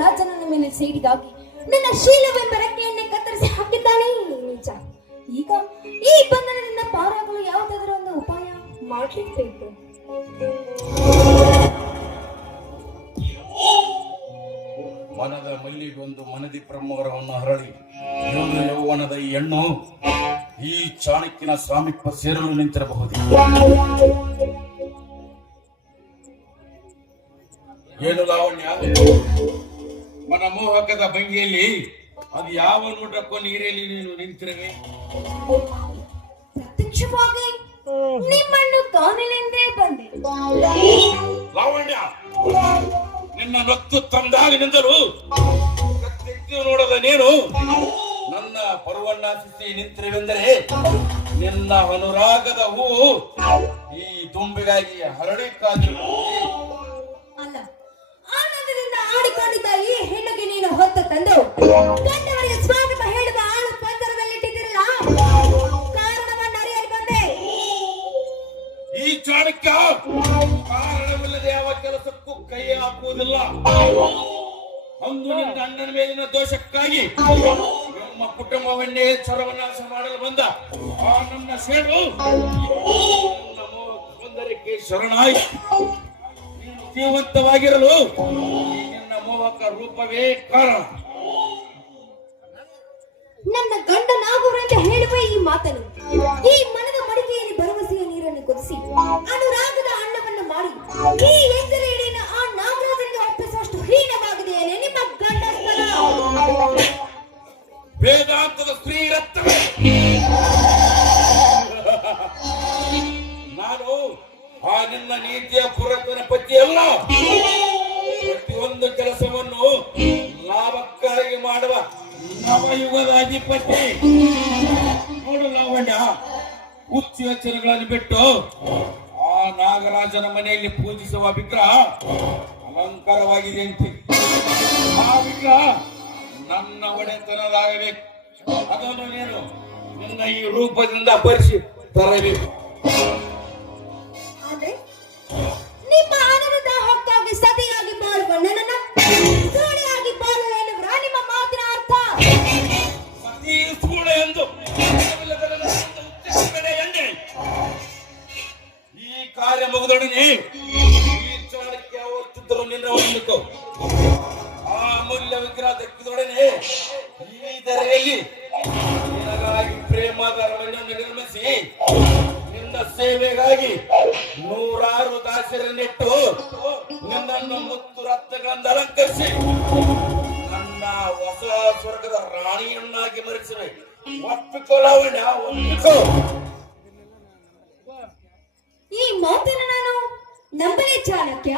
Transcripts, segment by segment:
ರಾಜನ ಮೇಲೆ ಸೇರಿದಾಗಿ ನನ್ನ ಶೀಲವೆಂಬ ರೆಕ್ಕೆಯನ್ನೇ ಕತ್ತರಿಸಿ ಹಾಕಿದ್ದಾನೆ ನಿಜ. ಈಗ ಈ ಬಂಧನದಿಂದ ಪಾರಾಗಲು ಯಾವುದಾದರೂ ಒಂದು ಉಪಾಯ ಮಾಡಲೇಬೇಕು. ಮನದ ಮಲ್ಲಿಗೊಂದು ಮನದಿ ಪ್ರಮೋರವನ್ನು ಹರಳಿ ಯೌವನದ ಈ ಹೆಣ್ಣು ಈ ಚಾಣಕ್ಯನ ಸ್ವಾಮಿತ್ವ ಸೇರಲು ನಿಂತಿರಬಹುದು. ಏನು ಲಾವಣ್ಯ, ಮನಮೋಹಕದ ಭಂಗಿಯಲ್ಲಿ ಅದು ಯಾವ ನೋಟಕ್ಕೂ ನೀರಲ್ಲಿ ನೀನು ನಿಂತಿರುವೆ? ಪ್ರತ್ಯಕ್ಷವಾಗಿ ನಿಮ್ಮನ್ನು ಕಾಣಲೆಂದೇ ಬಂದೆ. ಲಾವಣ್ಯ, ನಿನ್ನ ನೊತ್ತು ತಂದಾಗಿನಿಂದಲೂ ನೋಡದ ನೀನು ನನ್ನ ಪರವನ್ನಾಶಿಸಿ ನಿಂತಿರುವೆಂದರೆ ನಿನ್ನ ಅನುರಾಗದ ಹೂವು ಈ ತುಂಬಿಗಾಗಿ ಹರಡಿ ಕಾದಿರು. ಅಲ್ಲ, ಆನಂದದಿಂದ ಆಡಿಕೊಂಡಿದ್ದ ಈ ಹೆಣ್ಣಿಗೆ ನೀನು ಹೊತ್ತು ತಂದು ಗಂಡವರಿಗೆ ಸ್ವಾಗತ ಹೇಳುವ ಆಳು ಪಂಜರದಲ್ಲಿಟ್ಟಿದ್ದಿರಲ್ಲ, ಕಾರಣವನ್ನು ಅರಿಯಲು ಬಂದೆ. ಈ ಚಾಣಕ್ಯ ಕಾರಣವಿಲ್ಲದೆ ಯಾವ ಕೆಲಸಕ್ಕೂ ಕೈ ಹಾಕುವುದಿಲ್ಲ. ಅಂದು ನಿನ್ನ ಅಣ್ಣನ ಮೇಲಿನ ದೋಷಕ್ಕಾಗಿ ನಮ್ಮ ಕುಟುಂಬವನ್ನೇ ಸರ್ವನಾಶ ಮಾಡಲು ಬಂದ ಆ ನನ್ನ ಸೇಡು ನನ್ನ ಸೌಂದರ್ಯಕ್ಕೆ ಶರಣಾಯಿ ನೀನು ಜೀವಂತವಾಗಿರಲು ನಿನ್ನ ಮೋಹಕ ರೂಪವೇ ಕಾರಣ. ನನ್ನ ಗಂಡನಾಗುವರೆಂದು ಹೇಳುವ ಈ ಮಾತನ್ನು, ಈ ಮನದ ಮಡಿಕೆಯಲ್ಲಿ ಭರವಸೆಯ ನೀರನ್ನು ಕುದಿಸಿ ಅನುರಾಗದ ಅನ್ನವನ್ನು ಮಾಡಿ ಈ ಎಂಜಲೇಡಿನ ಆ ನಾಗರಾಜನಿಗೆ ಒಪ್ಪಿಸುವಷ್ಟು ಹೀನವಾಗಿದೆಯೇನೆ ನಿಮ್ಮ ಗಂಡಸ್ಥನ? ವೇದಾಂತದ ಸ್ತ್ರೀ ರಕ್ತವೇ, ನಾನು ಆ ನಿನ್ನ ನೀತಿಯ ಪುರಾತನ ಪತಿಯಲ್ಲ. ಪ್ರತಿಯೊಂದು ಕೆಲಸವನ್ನು ಲಾಭಕ್ಕಾಗಿ ಮಾಡುವ ನವಯುಗದ ಅಧಿಪತಿ. ನೋಡು ಲಾವಣ್ಯ, ಹುಚ್ಚು ಯೋಚನೆಗಳನ್ನು ಬಿಟ್ಟು ಆ ನಾಗರಾಜನ ಮನೆಯಲ್ಲಿ ಪೂಜಿಸುವ ವಿಗ್ರಹ ಅಲಂಕಾರವಾಗಿದೆ ಅಂತೆ. ಆ ವಿಗ್ರಹ ನನ್ನ ಒಡೆತನದಾಗಬೇಕು. ಅದನ್ನು ನೀನು ನಿನ್ನ ಈ ರೂಪದಿಂದ ಅಪರಿಸಿ ತರಬೇಕು. ಆದ್ರೆ ನಿಮ್ಮ ಆನಂದದ ಹಕ್ಕಾಗಿ ಸತಿಯಾಗಿ ಬಾಳುವ ನನ್ನನ್ನ ಸೂಳೆಯಾಗಿ ಬಾಳುವ ಎನ್ನುವ ನಿಮ್ಮ ಮಾತಿನ ಅರ್ಥ? ಸತಿ ಸೂಳೆ ಎಂದು ಈ ಕಾರ್ಯ ಮುಗಿದೊಡನೆ ಈ ಚಾಣಕ್ಯ ಓದ್ತಿದ್ದರು ನಿನ್ನ ಹೊಂದಿಕೋ. ಆ ಅಮೂಲ್ಯ ವಿಗ್ರಹ ದಕ್ಕಿದೊಡನೆ ಈ ಧರೆಯಲ್ಲಿ ನಿನಗಾಗಿ ಪ್ರೇಮದ ಅರಮನೆಯನ್ನು ನಿರ್ಮಿಸಿ ನಿನ್ನ ಸೇವೆಗಾಗಿ 100 ದಾಸರನ್ನಿಟ್ಟು ನಿನ್ನನ್ನು ಮುತ್ತು ರತ್ನಗಳಿಂದ ಅಲಂಕರಿಸಿ ನನ್ನ ಹೊಸ ಸ್ವರ್ಗದ ರಾಣಿಯನ್ನಾಗಿ ಮರೆಸಿವೆ. ಒಪ್ಪಿಕೋ ಲಾವಣ್ಯ, ಒಪ್ಪಿಕೋ. ಈ ಮಾತಿನ ನಾನು ನಂಬಲೇ ಚಾಣಕ್ಯ?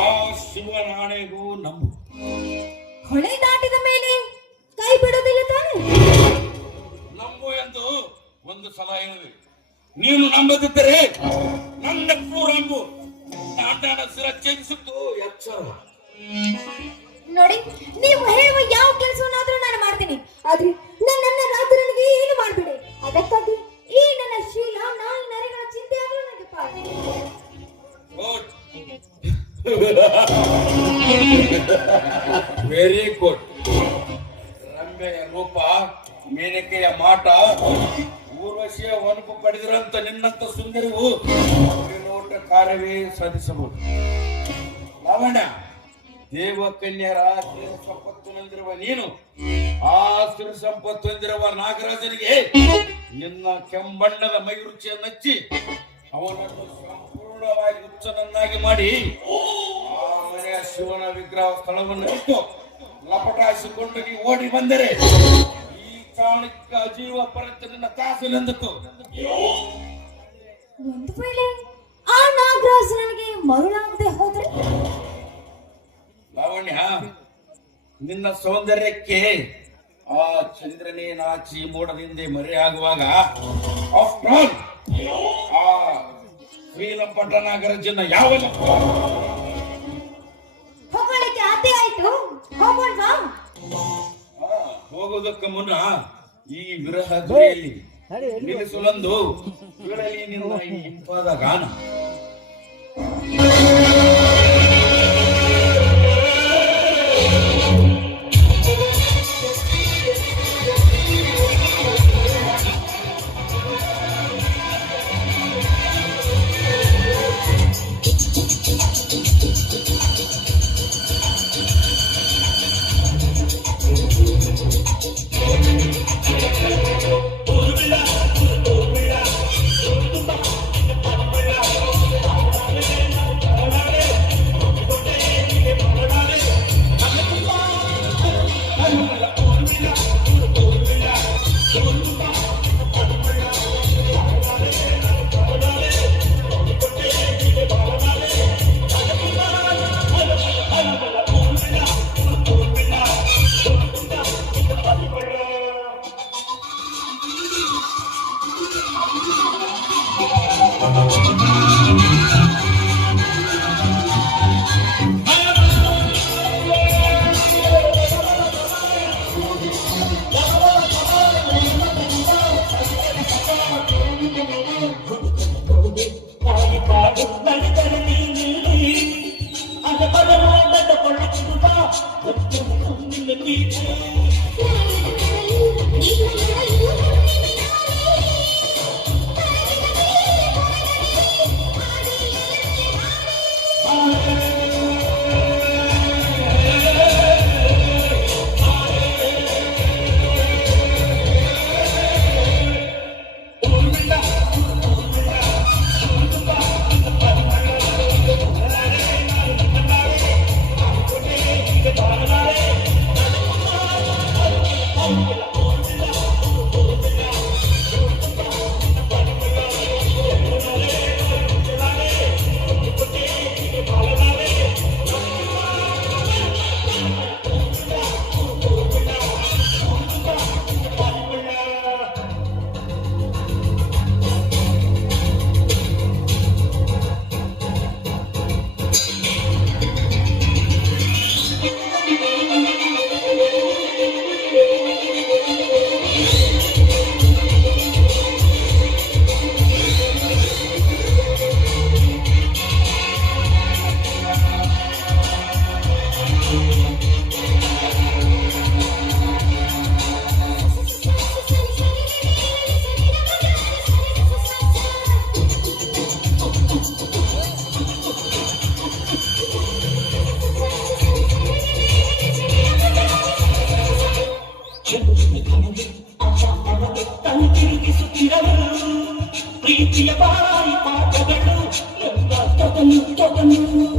ಆ ಶಿವನಾಣೆಗೂ ನಂಬು. ಹೊಳೆ ದಾಟಿದ ಮೇಲೆ ಕೈ ಬಿಡೋದಿಲ್ಲ ತಾನೆ? ನಂಬು ಎಂದು ಒಂದು ಸಲ ಹೇಳಿದೆ. ನೀನು ನಂಬದಿದ್ದರೆ ನನ್ನ ಕೂರಂಬು ಅಣ್ಣನ ಶಿರ ಛೇದಿಸಿದ್ದು ಎಚ್ಚರ. ನೋಡಿ, ನೀವು ಹೇಳುವ ಯಾವ ಕೆಲಸವನ್ನಾದ್ರೂ ನಾನು ಮಾಡ್ತೀನಿ, ಆದ್ರೆ ನನ್ನ ರಾಜನಿಗೆ ಏನು ಮಾಡ್ಬೇಡಿ. ಅದಕ್ಕಾಗಿ ಈ ನನ್ನ ಶೀಲ ನಾಯಿ ನರೆಗಳ ಚಿಂತೆ ಆದ್ರೂ ನನಗೆ ಪಾಠ. Very good. ರಂಬೆಯ ರೂಪ, ಮೇನಕೆಯ ಮಾಟ, ಊರ್ವಶಿಯ ಒನಪು ಪಡೆದಿರುವಂತ ನಿನ್ನಂತ ಸುಂದರಿವು ನೋಟ ಕಾರ್ಯವೇ ಸಾಧಿಸಬಹುದು. ಲಾವಣ್ಯ, ದೇವಕನ್ಯರ ಸಿರಿ ಸಂಪತ್ತು ಹೊಂದಿರುವ ನೀನು ಆ ಸಿರಿ ಸಂಪತ್ತು ಹೊಂದಿರುವ ನಾಗರಾಜನಿಗೆ ನಿನ್ನ ಕೆಂಬಣ್ಣದ ಮೈ ರುಚಿಯನ್ನು ಹಚ್ಚಿ ಅವನನ್ನು ಸಂಪೂರ್ಣವಾಗಿ ಹುಚ್ಚನನ್ನಾಗಿ ಮಾಡಿ ಆ ಮನೆಯ ಶಿವನ ವಿಗ್ರಹ ಸ್ಥಳವನ್ನು ಇಟ್ಟು ಲಪಟಾಯಿಸಿಕೊಂಡು ನೀವು ಓಡಿ ಬಂದರೆ ಈ ಚಾಣಕ್ಯ ಜೀವ ಪರಂತ ನಿನ್ನ ಕಾಸಿನೆಂದಕ್ಕೂ. ಒಂದು ವೇಳೆ ಆ ನಾಗರಾಜ ನನಗೆ ಮರುಳಾಗದೆ ಹೋದ್ರೆ? ಲಾವಣ್ಯ, ನಿನ್ನ ಸೌಂದರ್ಯಕ್ಕೆ ಆ ಚಂದ್ರನೇ ನಾಚಿ ಮೋಡದಿಂದ ಮರೆಯಾಗುವಾಗ ಆ ಶ್ರೀಲಂಪಟ್ಟ ನಾಗರಾಜನ ಯಾವಲ್ಲ ಹೋಗಲಿಕ್ಕೆ ಅದೇ ಆಯ್ತು, ಹೋಗೋಣವಾ? ಹೋಗೋದಕ್ಕೆ ಮುನ್ನ ಈ ವಿರಹ ಧ್ವನಿಯಲ್ಲಿ ನಿಲ್ಲಿಸಲೊಂದು ಕೇಳಲಿ ನಿನ್ನ ಈ ಇಂಪಾದ ಗಾನ. ಪ್ರೀತಿಯ ಬಾಯಿ ಪಾಠಗಳು ಎಲ್ಲ ತೊಗಲು ತೊಗಲು